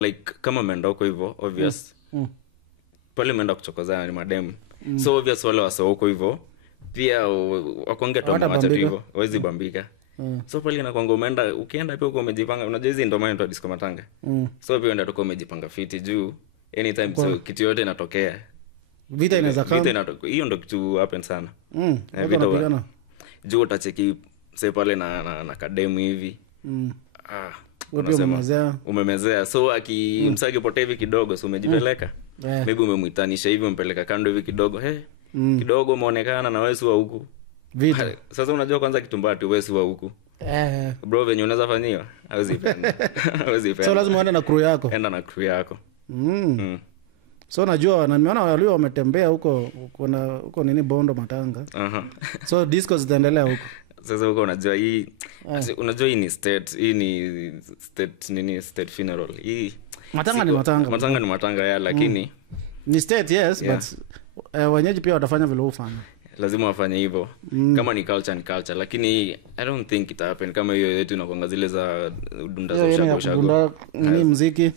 like kama umeenda huko hivyo obvious pale umeenda kuchokozana ni madem so obvious wale wasao huko hivyo pia wakonge tu mwacha tu hivyo hawezi bambika so pale inakwanga umeenda ukienda pia uko umejipanga unajua hizi ndio maana disco matanga so pia unaenda tu umejipanga fiti juu anytime so kitu yote inatokea vita inaweza kama hiyo ndio kitu happen sana vita unapigana juu utacheki sasa pale na kademu hivi umemezea so akimsagi potea hivi kidogo so umejipeleka maybe umemwitanisha hivi umpeleka kando hivi kidogo kidogo umeonekana na wewe si wa huku vita sasa unajua kwanza kitumbati wewe si wa huku bro venye unaweza fanyiwa hawezi so lazima uende na crew yako enda na crew yako so najua na nimeona walio wametembea huko huko nini Bondo Matanga so disco zitaendelea huko sasa huko unajua hii unajua hii ni state hii ni state nini state funeral hii matanga ni matanga ya lakini ni state yes but wenyeji pia watafanya vile ufanya lazima wafanye hivyo kama ni culture lakini I don't think it happen kama hiyo yetu inakuanga zile za dunda za ushago ni muziki